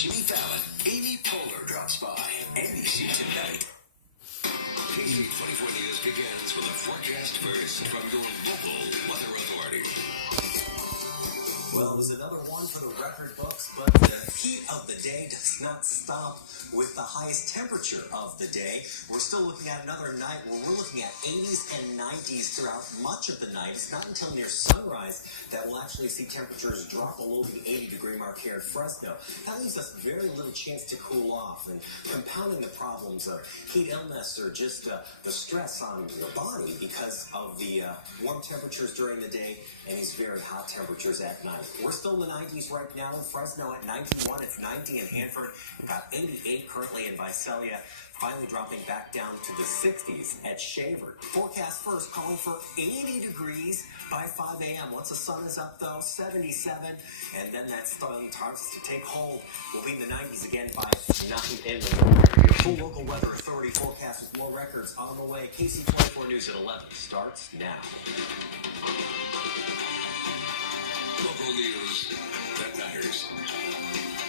Jimmy Fallon, Amy Poehler drops by, and you see tonight. Ksee 24 News begins with a forecast first from your local weather authority. Well, it was another one for the record books, but the heat of the day does not stop with the highest temperature of the day. We're still looking at another night where we're looking at 80s and 90s throughout much of the night. It's not until near sunrise that we'll actually see temperatures drop below the 80-degree mark here in Fresno. That leaves us very little chance to cool off, and compounding the problems of heat illness or just the stress on your body because of the warm temperatures during the day and these very hot temperatures at night. We're still in the 90s right now in Fresno at 91. It's 90 in Hanford. We've got 88 currently in Visalia. Finally dropping back down to the 60s at Shaver. Forecast first calling for 80 degrees by 5 a.m. Once the sun is up, though, 77. And then that sun starts to take hold. We'll be in the 90s again by 9 in the morning. Your full local weather authority forecast with more records on the way. Ksee 24 News at 11 starts now. Local news that matters.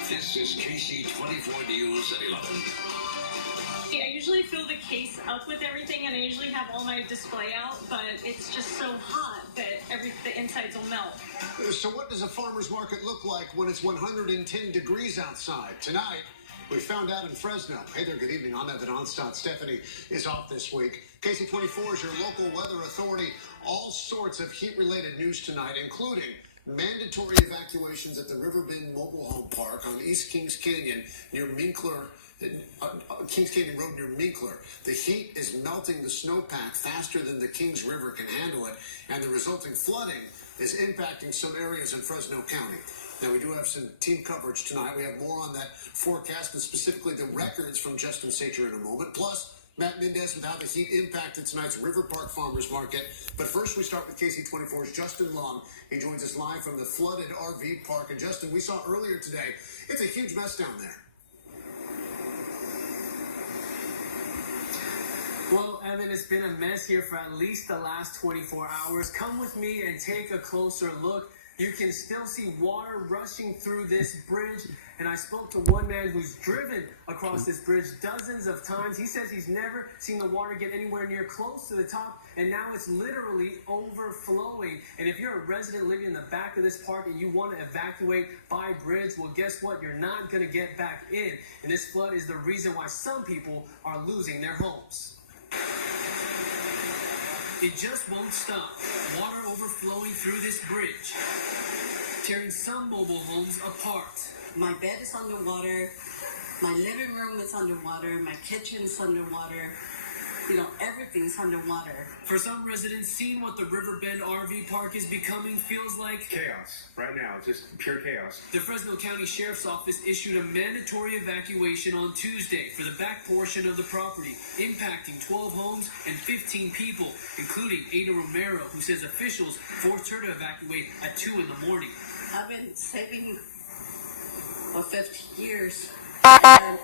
This is Ksee 24 News at 11. I usually fill the case up with everything, and I usually have all my display out, but it's just so hot that the insides will melt. So what does a farmer's market look like when it's 110 degrees outside? Tonight, we found out in Fresno. Hey there, good evening. I'm Evan Onstadt. Stephanie is off this week. Ksee 24 is your local weather authority. All sorts of heat-related news tonight, including mandatory evacuations at the Riverbend Mobile Home Park on East Kings Canyon near Minkler. Kings Canyon Road near Minkler. The heat is melting the snowpack faster than the Kings River can handle it, and the resulting flooding is impacting some areas in Fresno County. Now, we do have some team coverage tonight. We have more on that forecast and specifically the records from Justin Sacher in a moment. Plus, Matt Mendez with how the heat impacted tonight's River Park Farmers Market. But first, we start with Ksee 24's Justin Long. He joins us live from the flooded RV park. And Justin, we saw earlier today, it's a huge mess down there. Well, Evan, it's been a mess here for at least the last 24 hours. Come with me and take a closer look. You can still see water rushing through this bridge. And I spoke to one man who's driven across this bridge dozens of times. He says he's never seen the water get anywhere near close to the top. And now it's literally overflowing. And if you're a resident living in the back of this park and you want to evacuate by bridge, well, guess what? You're not going to get back in. And this flood is the reason why some people are losing their homes. It just won't stop. Water overflowing through this bridge, tearing some mobile homes apart. My bed is underwater. My living room is underwater. My kitchen is underwater. You know, everything's underwater. For some residents, seeing what the Riverbend RV park is becoming feels like chaos right now, just pure chaos. The Fresno County Sheriff's Office issued a mandatory evacuation on Tuesday for the back portion of the property, impacting 12 homes and 15 people, including Ada Romero, who says officials forced her to evacuate at 2 in the morning. I've been saving for 50 years, and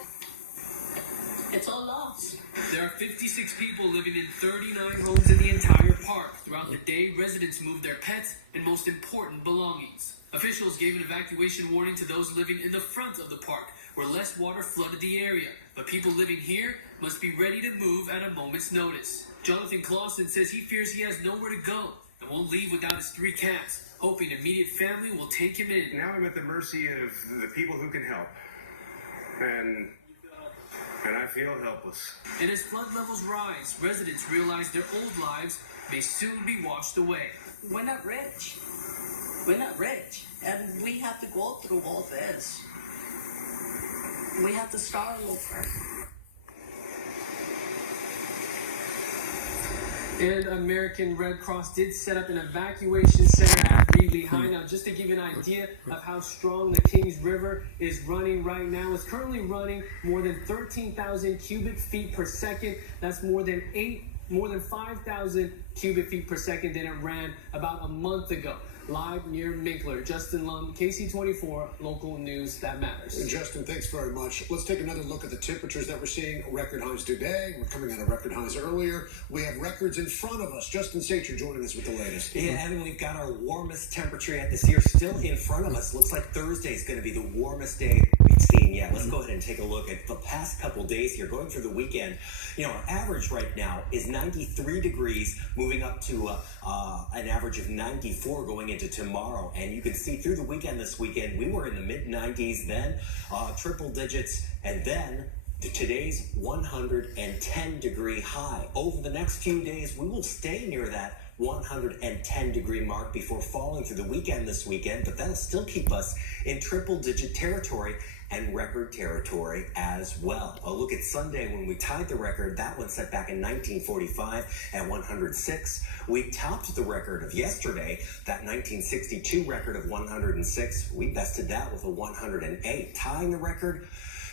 it's all lost. There are 56 people living in 39 homes in the entire park. Throughout the day, residents moved their pets and most important belongings. Officials gave an evacuation warning to those living in the front of the park, where less water flooded the area. But people living here must be ready to move at a moment's notice. Jonathan Clausen says he fears he has nowhere to go and won't leave without his 3 cats, hoping immediate family will take him in. Now I'm at the mercy of the people who can help. And I feel helpless. And as flood levels rise, residents realize their old lives may soon be washed away. We're not rich. We're not rich. And we have to go through all this. We have to start over. And American Red Cross did set up an evacuation center at Reedley High. Now, just to give you an idea of how strong the Kings River is running right now, it's currently running more than 13,000 cubic feet per second. That's more than 5,000 cubic feet per second than it ran about a month ago. live near Minkler. Justin Lund, KC24, local news that matters. Justin, thanks very much. Let's take another look at the temperatures that we're seeing. Record highs today. We're coming out of record highs earlier. We have records in front of us. Justin Sacher joining us with the latest. Yeah, Evan, we've got our warmest temperature yet this year still in front of us. Looks like Thursday is going to be the warmest day we've seen yet. Let's go ahead and take a look at the past couple days here, going through the weekend. Our average right now is 93 degrees, moving up to an average of 94 going into tomorrow. And you can see through the weekend this weekend, we were in the mid-90s then, triple digits, and then today's 110-degree high. Over the next few days, we will stay near that 110-degree mark before falling through the weekend this weekend, but that'll still keep us in triple-digit territory and record territory as well. A look at Sunday when we tied the record. That one set back in 1945 at 106. We topped the record of yesterday, that 1962 record of 106. We bested that with a 108, tying the record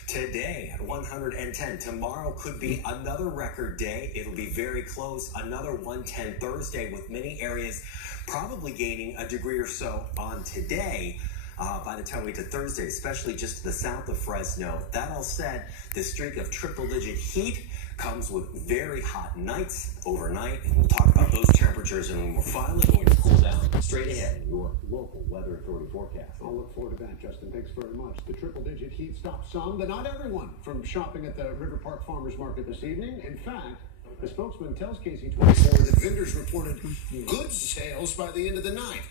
today at 110. Tomorrow could be another record day. It'll be very close. Another 110 Thursday, with many areas probably gaining a degree or so on today. By the time we get to Thursday, especially just to the south of Fresno. That all said, this streak of triple-digit heat comes with very hot nights overnight, and we'll talk about those temperatures, and we're finally going to cool down straight ahead in your local Weather Authority forecast. I'll look forward to that, Justin. Thanks very much. The triple-digit heat stopped some, but not everyone, from shopping at the River Park Farmers Market this evening. In fact, the spokesman tells KC24 that vendors reported good sales by the end of the night.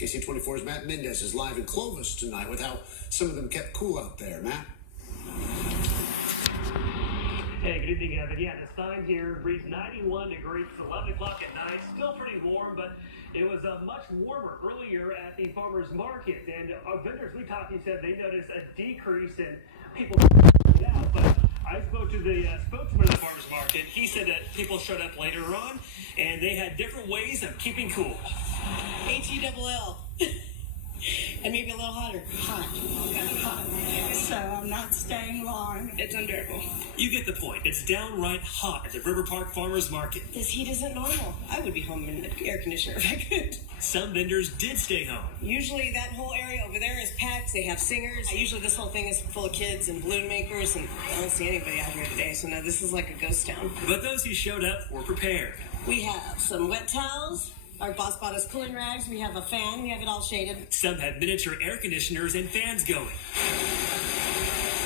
KC24's Matt Mendez is live in Clovis tonight with how some of them kept cool out there. Matt? Hey, good evening, Evan. Yeah, the sign here reads 91 degrees. It's 11 o'clock at night. Still pretty warm, but it was much warmer earlier at the farmers market. And our vendors we talked to said they noticed a decrease in people out. But I spoke to the spokesman of the farmers market. He said that people showed up later on, and they had different ways of keeping cool. H-E-double-L. And maybe a little hotter. Hot. So I'm not staying long. It's unbearable. You get the point. It's downright hot at the River Park Farmers Market. This heat isn't normal. I would be home in the air conditioner if I could. Some vendors did stay home. Usually that whole area over there is packed. They have singers. Usually this whole thing is full of kids and balloon makers, and I don't see anybody out here today, so no, this is like a ghost town. But those who showed up were prepared. We have some wet towels. Our boss bought us cooling rags. We have a fan. We have it all shaded. Some had miniature air conditioners and fans going.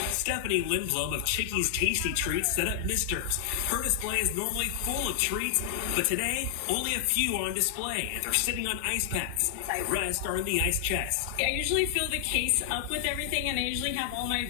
Stephanie Lindblom of Chickies Tasty Treats set up misters. Her display is normally full of treats, but today, only a few are on display, and they're sitting on ice packs. The rest are in the ice chest. I usually fill the case up with everything, and I usually have all my